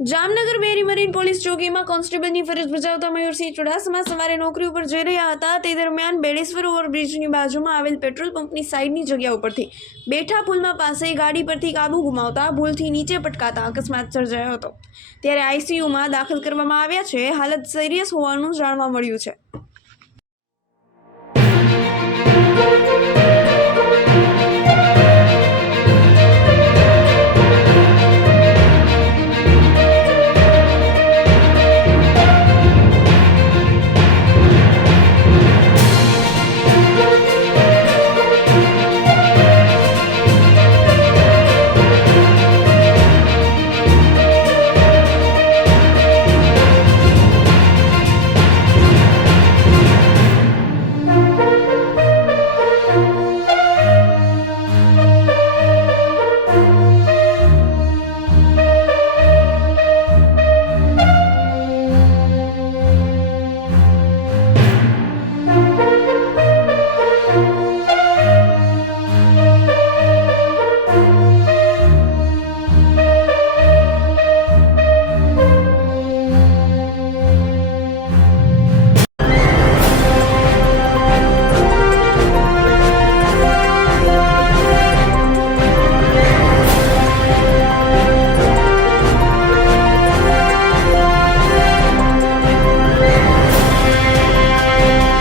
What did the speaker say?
જામનગર બેરી marine police ચોકીમાં કોન્સ્ટેબલની ફરજ બજાવતા મયુરસિંહ ચુડાસમા સવારે નોકરી ઉપર જઈ રહ્યા હતા તે દરમિયાન બેડેશ્વર ઓવરબ્રિજની બાજુમાં આવેલ પેટ્રોલ પંપની સાઈડની જગ્યા ઉપરથી બેઠા પુલમાં પાસે ગાડી પરથી કાબુ ગુમાવતા ભૂલથી નીચે પટકાતા અકસ્માત સર્જાયો હતો। ત્યારે આઈસીયુમાં દાખલ કરવામાં આવ્યા છે। હાલત સિરિયસ હોવાનું જાણવા મળ્યું છે।